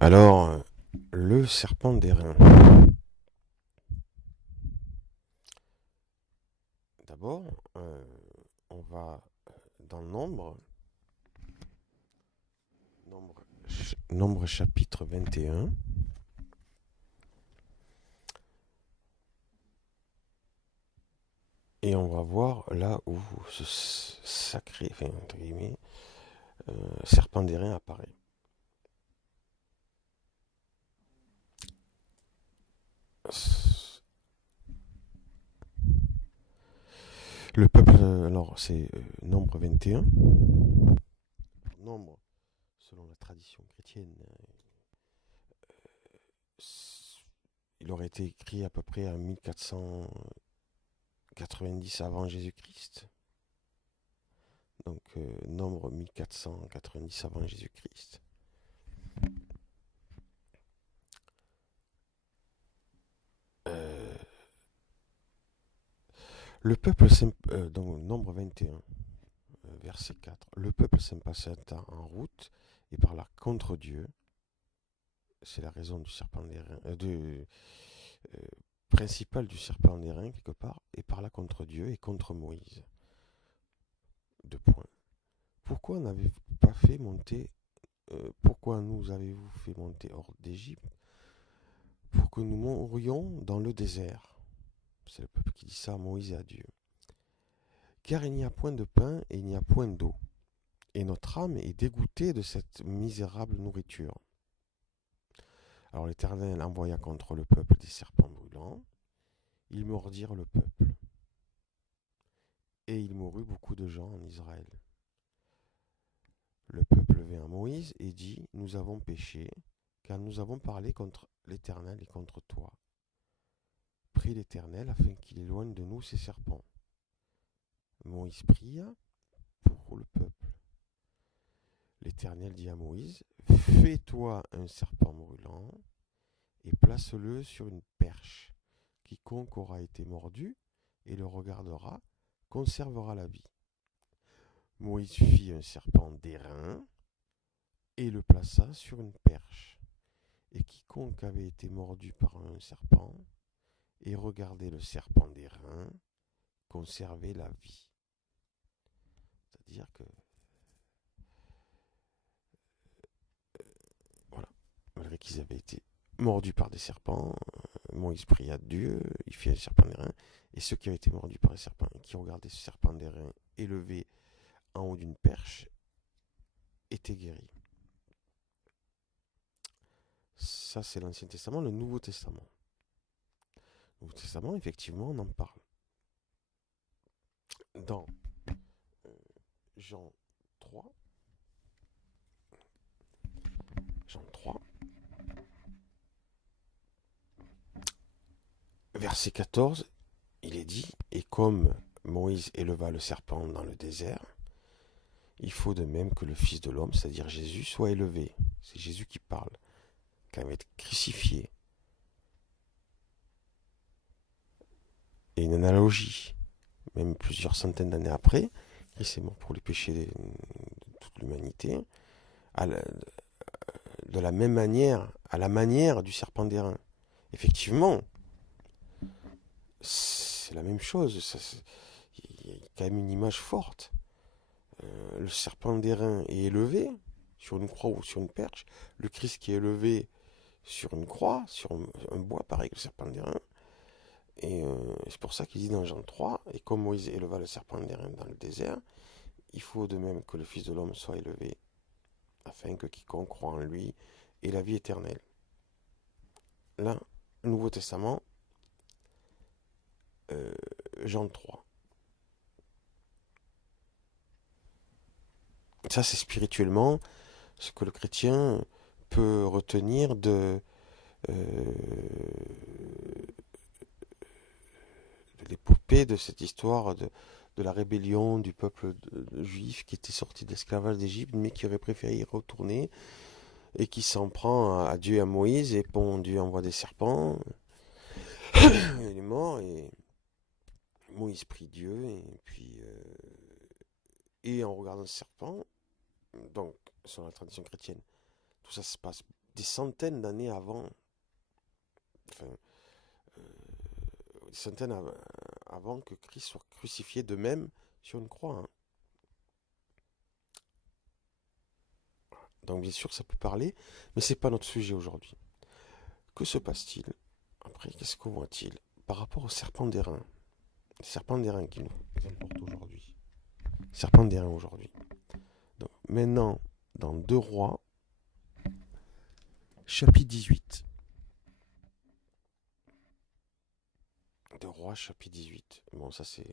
Alors, le serpent d'airain. D'abord, on va dans Nombre chapitre 21, et on va voir là où ce sacré, enfin, entre guillemets, serpent d'airain apparaît. Le peuple, alors c'est nombre 21. Nombre, selon la tradition chrétienne, il aurait été écrit à peu près à 1490 avant Jésus-Christ. Donc, nombre 1490 avant Jésus-Christ. Euh, le peuple, donc nombre 21, verset 4. Le peuple s'impatienta en route et parla contre Dieu. C'est la raison du serpent d'airain, euh, principale du serpent d'airain quelque part, et parla contre Dieu et contre Moïse. Deux points. Pourquoi n'avez-vous pas fait monter, pourquoi nous avez-vous fait monter hors d'Égypte pour que nous mourions dans le désert? C'est le peuple qui dit ça à Moïse et à Dieu. Car il n'y a point de pain et il n'y a point d'eau, et notre âme est dégoûtée de cette misérable nourriture. Alors l'Éternel envoya contre le peuple des serpents brûlants, ils mordirent le peuple, et il mourut beaucoup de gens en Israël. Le peuple vint à Moïse et dit, nous avons péché, car nous avons parlé contre l'Éternel et contre toi. Prie l'Éternel afin qu'il éloigne de nous ces serpents. Moïse pria pour le peuple. L'Éternel dit à Moïse, fais-toi un serpent brûlant et place-le sur une perche. Quiconque aura été mordu et le regardera conservera la vie. Moïse fit un serpent d'airain et le plaça sur une perche. Et quiconque avait été mordu par un serpent et regardait le serpent d'airain conservait la vie. C'est-à-dire que, voilà, malgré qu'ils avaient été mordus par des serpents, Moïse pria Dieu, il fit un serpent d'airain, et ceux qui avaient été mordus par les serpents et qui regardaient ce serpent d'airain élevé en haut d'une perche étaient guéris. Ça, c'est l'Ancien Testament. Le Nouveau Testament. Le Nouveau Testament, effectivement, on en parle. Dans Jean 3, Jean 3, verset 14, il est dit, et comme Moïse éleva le serpent dans le désert, il faut de même que le Fils de l'homme, c'est-à-dire Jésus, soit élevé. C'est Jésus qui parle, quand il va être crucifié. Et une analogie, même plusieurs centaines d'années après, Christ est mort pour les péchés de toute l'humanité, de la même manière, à la manière du serpent d'airain. Effectivement, c'est la même chose. Il y a quand même une image forte. Le serpent d'airain est élevé sur une croix ou sur une perche. Le Christ qui est élevé sur une croix, sur un bois pareil que le serpent d'airain. Et c'est pour ça qu'il dit dans Jean 3, et comme Moïse éleva le serpent d'airain dans le désert, il faut de même que le Fils de l'homme soit élevé, afin que quiconque croit en lui ait la vie éternelle. Là, Nouveau Testament, euh, Jean 3. Ça, c'est spirituellement ce que le chrétien peut retenir euh, de l'épopée de cette histoire de la rébellion du peuple juif qui était sorti de l'esclavage d'Égypte, mais qui aurait préféré y retourner et qui s'en prend à Dieu et à Moïse, et bon, Dieu envoie des serpents, il est mort, et Moïse prie Dieu, et puis, et en regardant le serpent, donc, selon la tradition chrétienne, tout ça se passe des centaines d'années avant, enfin, des centaines avant que Christ soit crucifié de même sur une croix. Hein. Donc bien sûr, ça peut parler, mais c'est pas notre sujet aujourd'hui. Que se passe-t-il après? Qu'est-ce qu'on voit-il par rapport au serpent d'airain? Le serpent d'airain qui nous importe aujourd'hui. Serpent d'airain aujourd'hui. Donc, maintenant, dans 2 Rois, chapitre 18. 2 Rois, chapitre 18. Bon, ça c'est...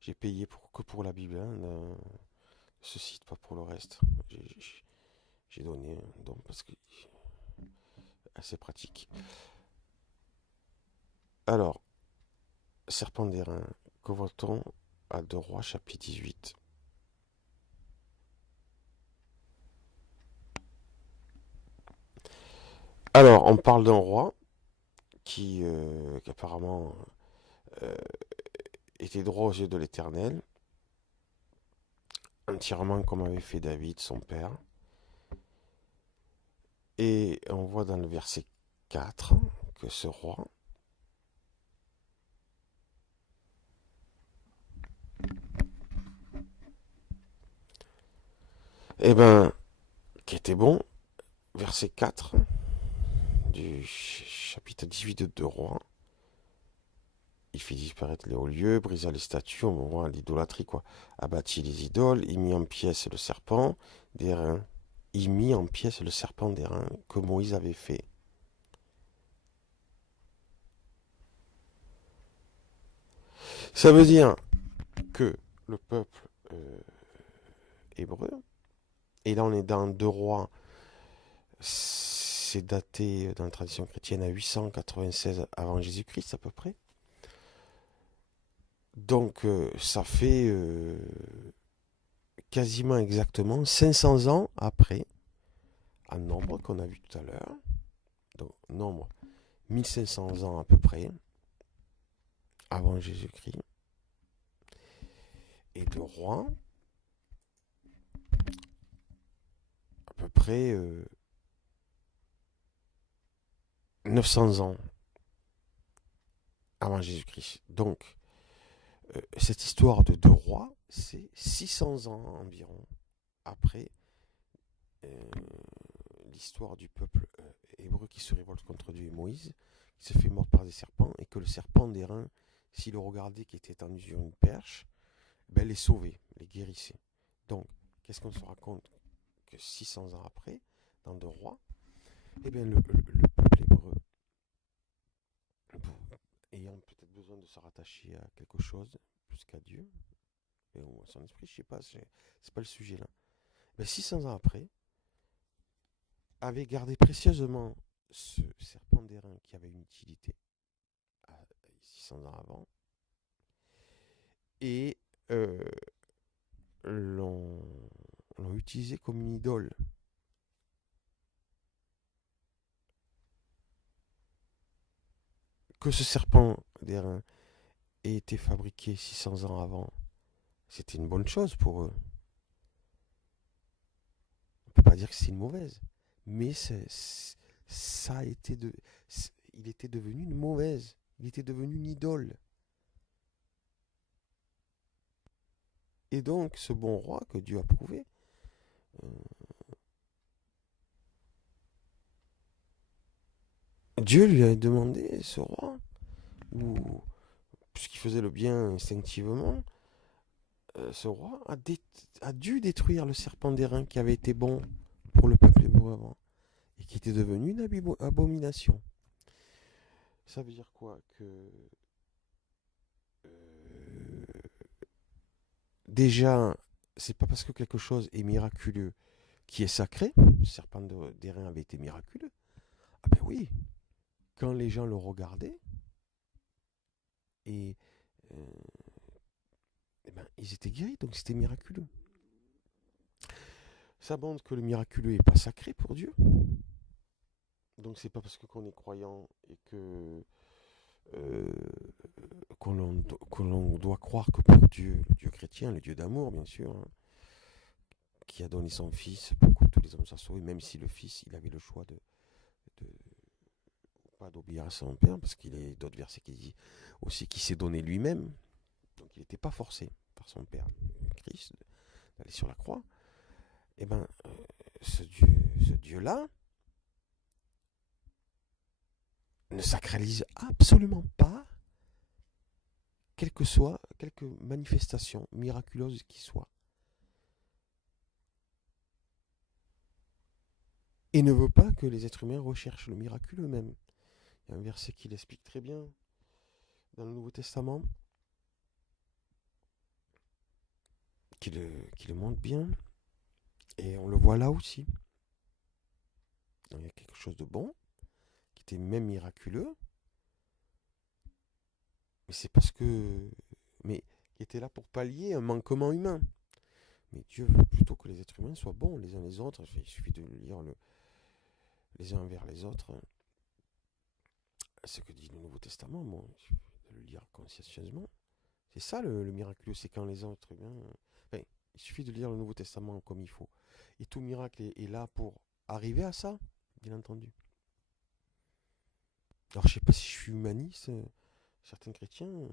J'ai payé que pour la Bible, hein, ce site, pas pour le reste. J'ai donné un don parce que assez pratique. Alors, serpent d'airain, que voit-on à 2 Rois, chapitre 18? Alors, on parle d'un roi qui apparemment était droit aux yeux de l'Éternel, entièrement comme avait fait David, son père. Et on voit dans le verset 4 que ce roi qui était bon, verset 4 du chapitre 18 de 2 Rois, il fit disparaître les hauts lieux, brisa les statues, on voit l'idolâtrie, quoi. Abattit les idoles, il mit en pièces le serpent d'airain. Il mit en pièces le serpent d'airain que Moïse avait fait. Ça veut dire que le peuple hébreu, et là on est dans 2 Rois, c'est daté dans la tradition chrétienne à 896 avant Jésus-Christ à peu près. Donc ça fait quasiment exactement 500 ans après un nombre qu'on a vu tout à l'heure. Donc nombre 1500 ans à peu près avant Jésus-Christ. Et 2 Rois à peu près 900 ans avant Jésus-Christ. Donc cette histoire de 2 Rois, c'est 600 ans environ après l'histoire du peuple hébreu qui se révolte contre Dieu et Moïse, qui se fait mordre par des serpents, et que le serpent d'airain, s'il le regardait qui était étendu sur une perche, ben, les sauvait, les guérissait. Donc, qu'est-ce qu'on se raconte? Que 600 ans après, dans 2 Rois, eh bien, le peuple hébreu, ayant peut-être besoin de se rattacher à quelque chose, plus qu'à Dieu, ou à son esprit, je sais pas, c'est pas le sujet là. Ben, 600 ans après, avait gardé précieusement ce serpent d'airain qui avait une utilité à 600 ans avant et l'ont utilisé comme une idole. Que ce serpent d'airain ait été fabriqué 600 ans avant, c'était une bonne chose pour eux. On ne peut pas dire que c'est une mauvaise, mais ça a été il était devenu une mauvaise, il était devenu une idole. Et donc, ce bon roi que Dieu a prouvé, euh, Dieu lui a demandé, ce roi, ou puisqu'il faisait le bien instinctivement, ce roi a dû détruire le serpent d'airain qui avait été bon pour le peuple hébreu avant, et qui était devenu une abomination. Ça veut dire quoi? Que déjà, c'est pas parce que quelque chose est miraculeux qui est sacré. Le serpent d'airain avait été miraculeux. Ah ben oui, quand les gens le regardaient, et euh, ils étaient guéris, donc c'était miraculeux. Ça montre que le miraculeux n'est pas sacré pour Dieu. Donc c'est pas parce qu'on est croyant et que euh, qu'on doit croire que pour Dieu, le Dieu chrétien, le Dieu d'amour bien sûr, hein, qui a donné son Fils pour que tous les hommes soient sauvés, même si le Fils il avait le choix de pas d'obéir à son père, parce qu'il y a d'autres versets qui disent aussi qu'il s'est donné lui-même, donc il n'était pas forcé par son père, Christ, d'aller sur la croix. Et ben, ce Dieu-là ne sacralise absolument pas quelque manifestation miraculeuse qui soit. Et ne veut pas que les êtres humains recherchent le miracle eux-mêmes. Il y a un verset qui l'explique très bien dans le Nouveau Testament, qui le montre bien, et on le voit là aussi. Donc, il y a quelque chose de bon, qui était même miraculeux, mais c'est parce que... mais qui était là pour pallier un manquement humain. Mais Dieu veut plutôt que les êtres humains soient bons les uns les autres. Il suffit de lire les uns envers les autres. Ce que dit le Nouveau Testament, bon, il suffit de le lire consciencieusement. C'est ça le miraculeux, c'est quand les êtres humains... Enfin, il suffit de lire le Nouveau Testament comme il faut. Et tout miracle est là pour arriver à ça, bien entendu. Alors je sais pas si je suis humaniste, certains chrétiens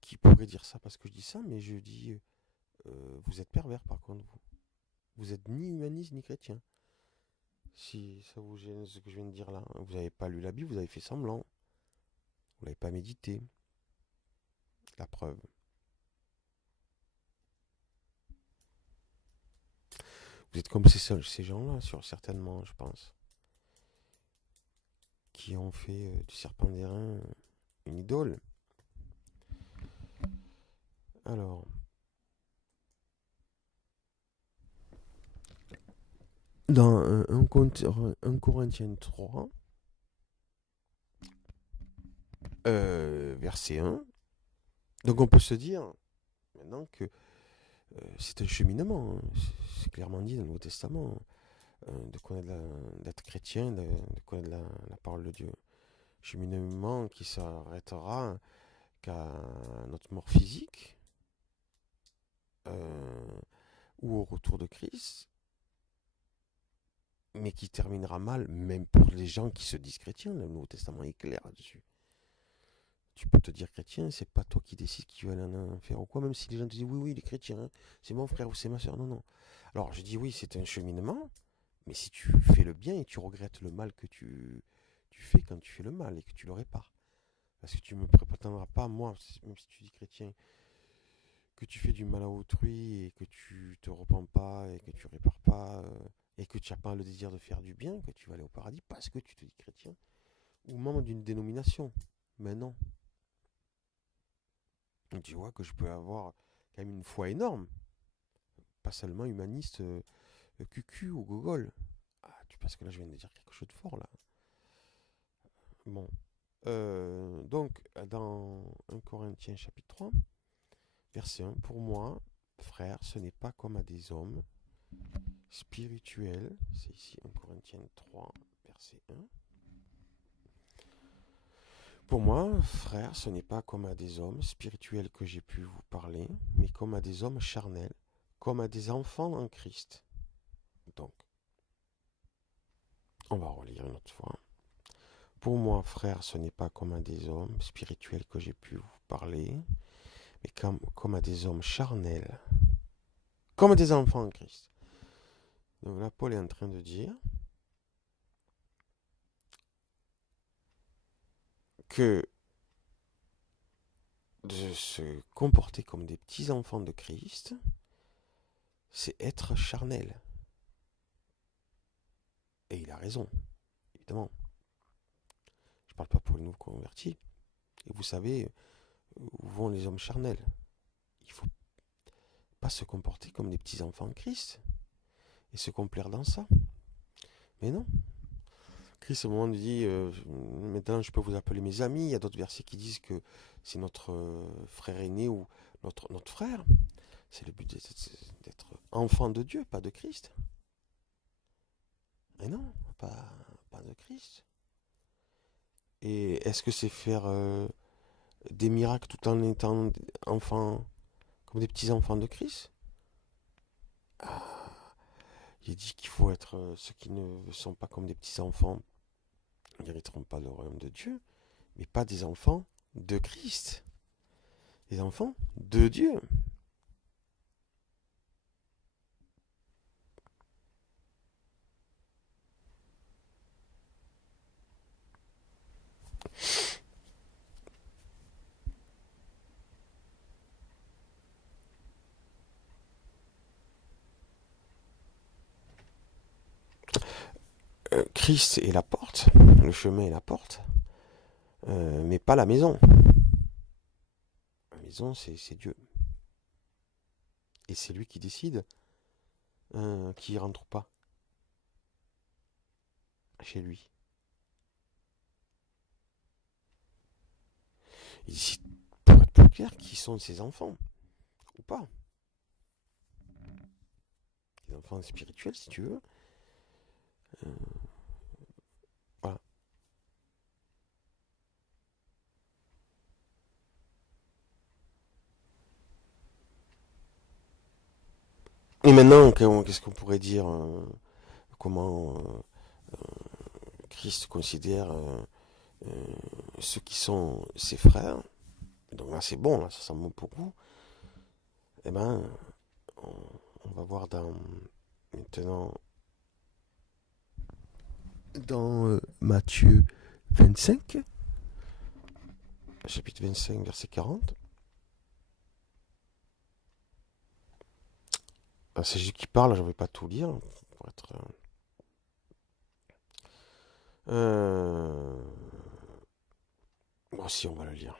qui pourraient dire ça parce que je dis ça, mais je dis vous êtes pervers par contre, vous. Vous êtes ni humaniste ni chrétien. Si ça vous gêne ce que je viens de dire là, vous n'avez pas lu la Bible, vous avez fait semblant. Vous n'avez pas médité. La preuve. Vous êtes comme ces gens-là, certainement, je pense, qui ont fait du serpent d'airain une idole. Alors, dans 1 Corinthiens 3, verset 1, donc on peut se dire maintenant que c'est un cheminement, hein. C'est clairement dit dans le Nouveau Testament, de connaître d'être chrétien, de connaître la parole de Dieu. Cheminement qui s'arrêtera qu'à notre mort physique, ou au retour de Christ, mais qui terminera mal, même pour les gens qui se disent chrétiens. Le Nouveau Testament est clair là-dessus. Tu peux te dire chrétien, c'est pas toi qui décides qui va aller en enfer ou quoi, même si les gens te disent oui, oui, il est chrétien, hein, c'est mon frère ou c'est ma soeur. Non, non. Alors je dis oui, c'est un cheminement, mais si tu fais le bien et tu regrettes le mal que tu fais quand tu fais le mal et que tu le répares. Parce que tu ne me prétendras pas, moi, même si tu dis chrétien, que tu fais du mal à autrui et que tu te repens pas et que tu répares pas et que tu n'as pas le désir de faire du bien, que tu vas aller au paradis parce que tu te dis chrétien ou membre d'une dénomination. Mais non. Tu vois que je peux avoir quand même une foi énorme, pas seulement humaniste, cucu ou gogol. Ah, parce que là je viens de dire quelque chose de fort là. Bon. Donc, dans 1 Corinthiens chapitre 3, verset 1, pour moi, frère, ce n'est pas comme à des hommes spirituels. C'est ici 1 Corinthiens 3, verset 1. Pour moi, frère, ce n'est pas comme à des hommes spirituels que j'ai pu vous parler, mais comme à des hommes charnels, comme à des enfants en Christ. Donc, on va relire une autre fois. Pour moi, frère, ce n'est pas comme à des hommes spirituels que j'ai pu vous parler, mais comme à des hommes charnels, comme à des enfants en Christ. Donc là, Paul est en train de dire que de se comporter comme des petits enfants de Christ, c'est être charnel. Et il a raison, évidemment. Je ne parle pas pour les nouveaux convertis. Et vous savez où vont les hommes charnels. Il ne faut pas se comporter comme des petits enfants en Christ et se complaire dans ça. Mais non. Christ, au moment où il dit maintenant je peux vous appeler mes amis, il y a d'autres versets qui disent que c'est notre frère aîné ou notre frère. C'est le but d'être enfant de Dieu, pas de Christ. Mais non, pas de Christ. Et est-ce que c'est faire des miracles tout en étant enfant, comme des petits enfants de Christ? Ah, il dit qu'il faut être ceux qui ne sont pas comme des petits enfants n'hériteront pas le royaume de Dieu, mais pas des enfants de Christ, des enfants de Dieu. Christ est la porte, le chemin est la porte, mais pas la maison. La maison, c'est Dieu. Et c'est lui qui décide qui rentre ou pas chez lui. Il décide, pour être plus clair, qui sont ses enfants ou pas. Les enfants spirituels, si tu veux. Voilà. Et maintenant, qu'est-ce qu'on pourrait dire comment Christ considère ceux qui sont ses frères. Donc là, c'est bon, là, ça sent bon pour vous. Eh ben, on, on va voir maintenant dans Matthieu 25, chapitre 25, verset 40. C'est Jésus qui parle, je ne vais pas tout lire pour être. Bon, si, on va le lire.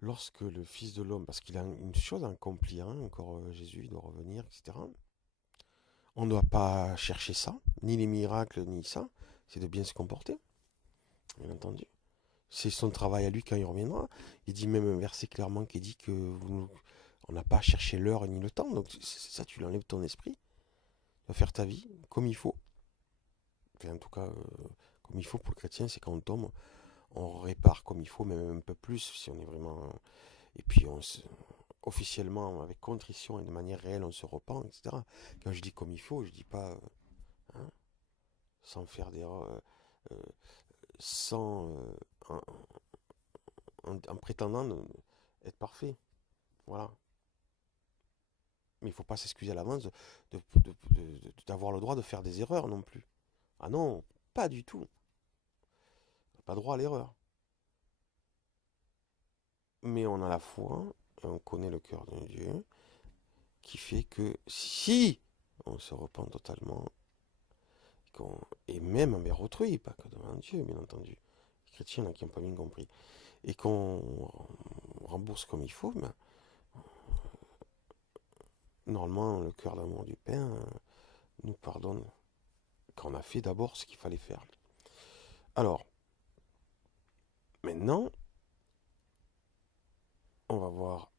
Lorsque le Fils de l'homme, parce qu'il a une chose à accomplir, hein, encore Jésus, il doit revenir, etc. On ne doit pas chercher ça, ni les miracles, ni ça. C'est de bien se comporter, bien entendu. C'est son travail à lui quand il reviendra. Il dit même un verset clairement qui dit que on n'a pas à chercher l'heure ni le temps. Donc ça, tu l'enlèves de ton esprit. Tu vas faire ta vie comme il faut. Enfin, en tout cas, comme il faut pour le chrétien, c'est quand on tombe, on répare comme il faut, même un peu plus si on est vraiment. Et puis officiellement, avec contrition et de manière réelle, on se repent, etc. Quand je dis comme il faut, je dis pas hein, sans faire d'erreur, sans en prétendant être parfait. Voilà. Mais il ne faut pas s'excuser à l'avance d'avoir le droit de faire des erreurs non plus. Ah non, pas du tout. Pas droit à l'erreur. Mais on a la foi, et on connaît le cœur de Dieu, qui fait que si on se repent totalement, et même envers autrui, pas que devant Dieu, bien entendu, les chrétiens là, qui n'ont pas bien compris, et qu'on rembourse comme il faut, ben, normalement, le cœur d'amour du Père nous pardonne quand on a fait d'abord ce qu'il fallait faire. Alors, maintenant, on va voir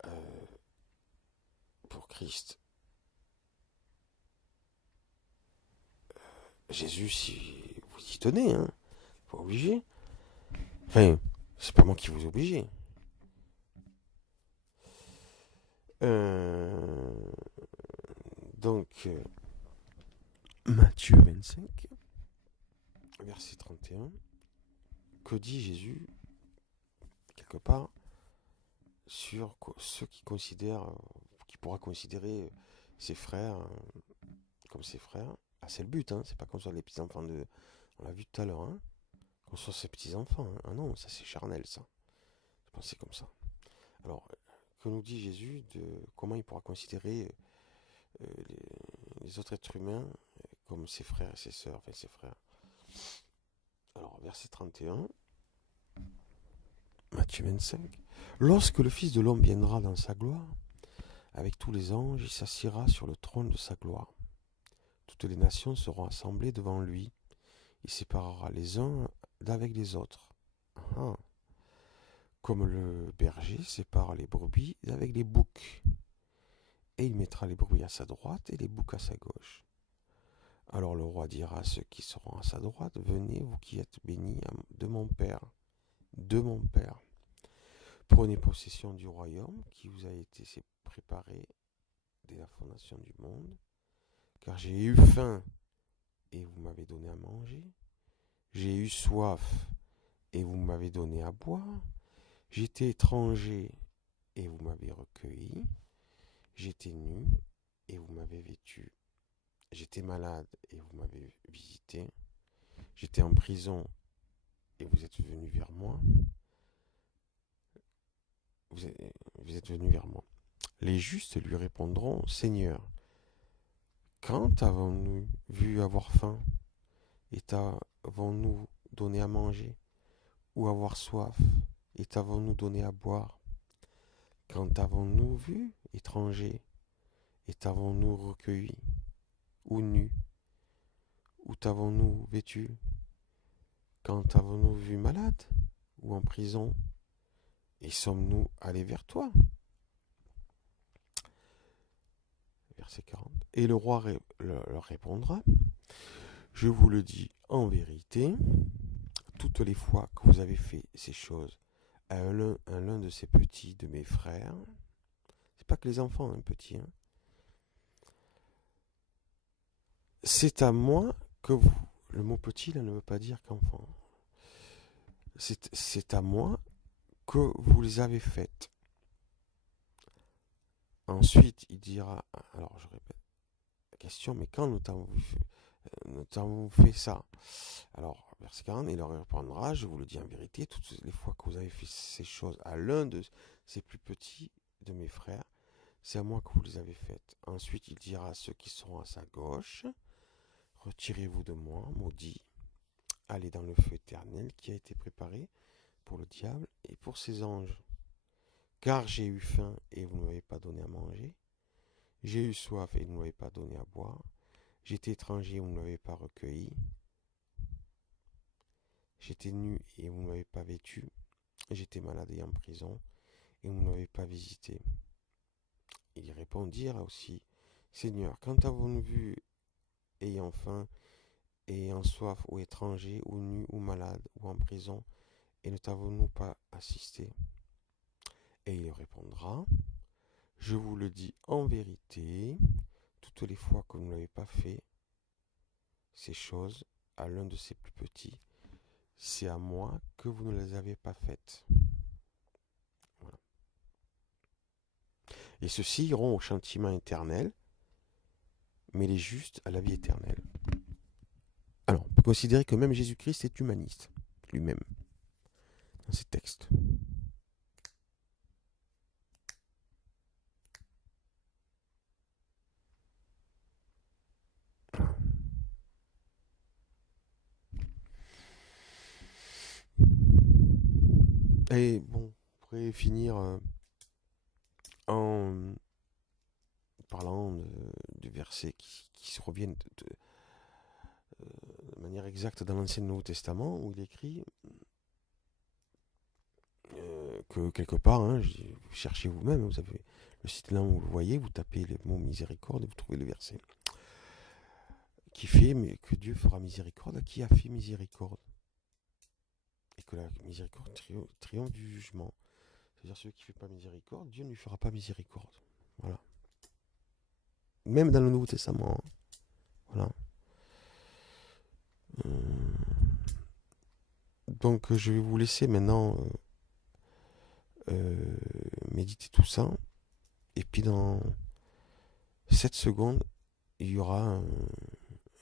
pour Christ. Jésus, si vous y tenez, hein, pas obligé. Enfin, c'est pas moi qui vous oblige. Donc, Matthieu 25, verset 31. Que dit Jésus, quelque part, sur ceux qui considèrent, qui pourra considérer ses frères comme ses frères. Ah, c'est le but, hein, c'est pas qu'on soit les petits-enfants de. On l'a vu tout à l'heure, hein, qu'on soit ses petits-enfants. Hein. Ah non, ça c'est charnel, ça. Je pensais comme ça. Alors, que nous dit Jésus de comment il pourra considérer les autres êtres humains comme ses frères et ses sœurs, enfin ses frères. Alors, verset 31, Matthieu 25. Lorsque le Fils de l'homme viendra dans sa gloire, avec tous les anges, il s'assiera sur le trône de sa gloire. Toutes les nations seront assemblées devant lui. Il séparera les uns d'avec les autres. Ah. Comme le berger sépare les brebis d'avec les boucs. Et il mettra les brebis à sa droite et les boucs à sa gauche. Alors le roi dira à ceux qui seront à sa droite, venez, vous qui êtes bénis de mon Père, Prenez possession du royaume qui vous a été préparé dès la fondation du monde, car j'ai eu faim et vous m'avez donné à manger. J'ai eu soif et vous m'avez donné à boire. J'étais étranger et vous m'avez recueilli. J'étais nu et vous m'avez vêtu. J'étais malade et vous m'avez visité. J'étais en prison et vous êtes venu vers moi. Vous êtes venu vers moi. Les justes lui répondront, Seigneur, quand avons-nous vu avoir faim et t'avons-nous donné à manger, ou avoir soif et t'avons-nous donné à boire? Quand avons-nous vu étranger et t'avons-nous recueilli, ou nu, ou t'avons-nous vêtu? Quand avons-nous vu malade ou en prison et sommes-nous allés vers toi? Verset 40. Et le roi leur répondra, je vous le dis en vérité, toutes les fois que vous avez fait ces choses à l'un de ces petits de mes frères, c'est pas que les enfants, petits, c'est à moi que vous, le mot petit là ne veut pas dire qu'enfant, c'est à moi que vous les avez faites. Ensuite, il dira, alors je répète la question, mais quand nous t'avons fait ça? Alors, verset 40, il leur répondra, je vous le dis en vérité, toutes les fois que vous avez fait ces choses à l'un de ces plus petits de mes frères, c'est à moi que vous les avez faites. Ensuite, il dira à ceux qui seront à sa gauche, retirez-vous de moi, maudits, allez dans le feu éternel qui a été préparé pour le diable et pour ses anges. Car j'ai eu faim et vous ne m'avez pas donné à manger. J'ai eu soif et vous ne m'avez pas donné à boire. J'étais étranger et vous ne m'avez pas recueilli. J'étais nu et vous ne m'avez pas vêtu. J'étais malade et en prison et vous ne m'avez pas visité. Ils répondirent aussi, Seigneur, quand avons-nous vu ayant faim et ayant soif ou étranger ou nu ou malade ou en prison et ne t'avons-nous pas assisté? Et il répondra, je vous le dis en vérité, toutes les fois que vous ne l'avez pas fait, ces choses à l'un de ces plus petits, c'est à moi que vous ne les avez pas faites. Voilà. Et ceux-ci iront au châtiment éternel, mais les justes à la vie éternelle. Alors, on peut considérer que même Jésus-Christ est humaniste, lui-même, dans ces textes. Et bon, on pourrait finir en parlant de versets qui se reviennent de manière exacte dans l'Ancien et le Nouveau Testament, où il écrit que quelque part, vous cherchez vous-même, vous avez le site là où vous le voyez, vous tapez le mot miséricorde et vous trouvez le verset. Qui fait, mais que Dieu fera miséricorde à qui a fait miséricorde. Et que la miséricorde triomphe du jugement. C'est-à-dire celui qui ne fait pas miséricorde, Dieu ne lui fera pas miséricorde. Voilà. Même dans le Nouveau Testament. Voilà. Donc je vais vous laisser maintenant méditer tout ça. Et puis dans 7 secondes, il y aura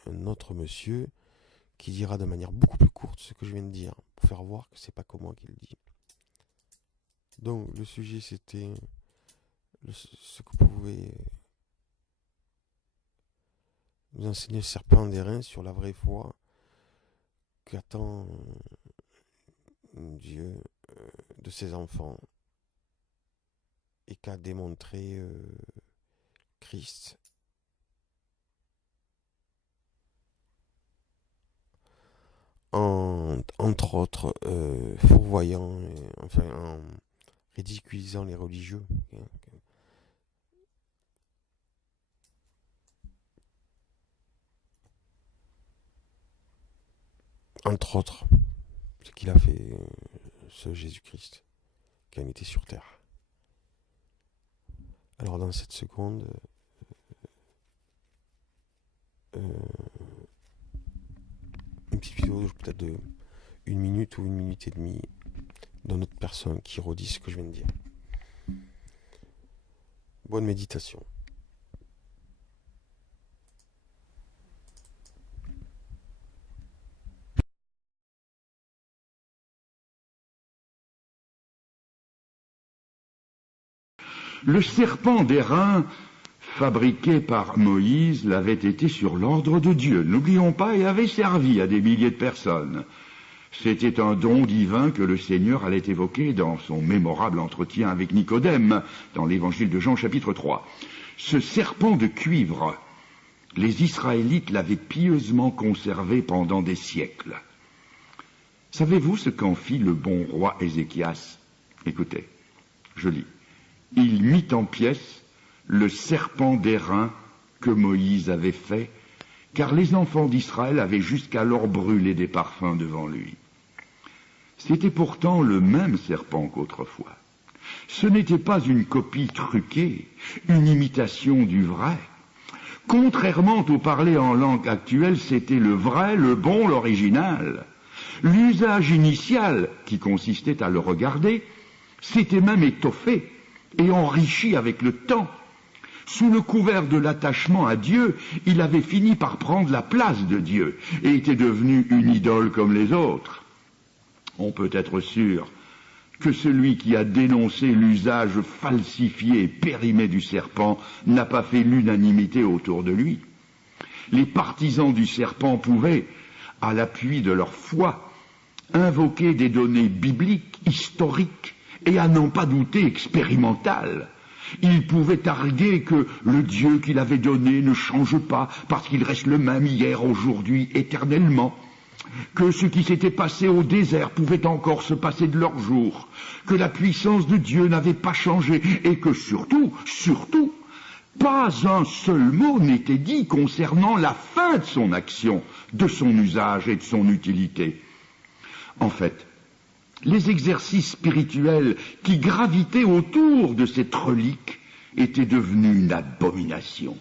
un autre monsieur qui dira de manière beaucoup plus courte ce que je viens de dire, pour faire voir que c'est pas que moi qui le dis. Donc le sujet c'était ce que pouvait nous enseigner le serpent des reins sur la vraie foi qu'attend Dieu de ses enfants et qu'a démontré Christ entre autres fourvoyant, enfin en ridiculisant les religieux. Entre autres, ce qu'il a fait, ce Jésus-Christ, qui a été sur terre. Alors dans cette seconde, audio peut-être de 1 minute ou 1 minute et demie d'une autre personne qui redit ce que je viens de dire. Bonne méditation. Le serpent d'airain fabriqué par Moïse l'avait été sur l'ordre de Dieu, n'oublions pas, et avait servi à des milliers de personnes. C'était un don divin que le Seigneur allait évoquer dans son mémorable entretien avec Nicodème, dans l'évangile de Jean chapitre 3. Ce serpent de cuivre, les Israélites l'avaient pieusement conservé pendant des siècles. Savez-vous ce qu'en fit le bon roi Ézéchias? Écoutez, je lis. Il mit en pièces le serpent d'airain que Moïse avait fait, car les enfants d'Israël avaient jusqu'alors brûlé des parfums devant lui. C'était pourtant le même serpent qu'autrefois. Ce n'était pas une copie truquée, une imitation du vrai. Contrairement au parler en langue actuelle, c'était le vrai, le bon, l'original. L'usage initial, qui consistait à le regarder, s'était même étoffé et enrichi avec le temps. Sous le couvert de l'attachement à Dieu, il avait fini par prendre la place de Dieu et était devenu une idole comme les autres. On peut être sûr que celui qui a dénoncé l'usage falsifié et périmé du serpent n'a pas fait l'unanimité autour de lui. Les partisans du serpent pouvaient, à l'appui de leur foi, invoquer des données bibliques, historiques et à n'en pas douter expérimentales. Ils pouvaient arguer que le Dieu qu'il avait donné ne change pas parce qu'il reste le même hier, aujourd'hui, éternellement. Que ce qui s'était passé au désert pouvait encore se passer de leur jour, que la puissance de Dieu n'avait pas changé et que surtout, pas un seul mot n'était dit concernant la fin de son action, de son usage et de son utilité. En fait, les exercices spirituels qui gravitaient autour de cette relique étaient devenus une abomination.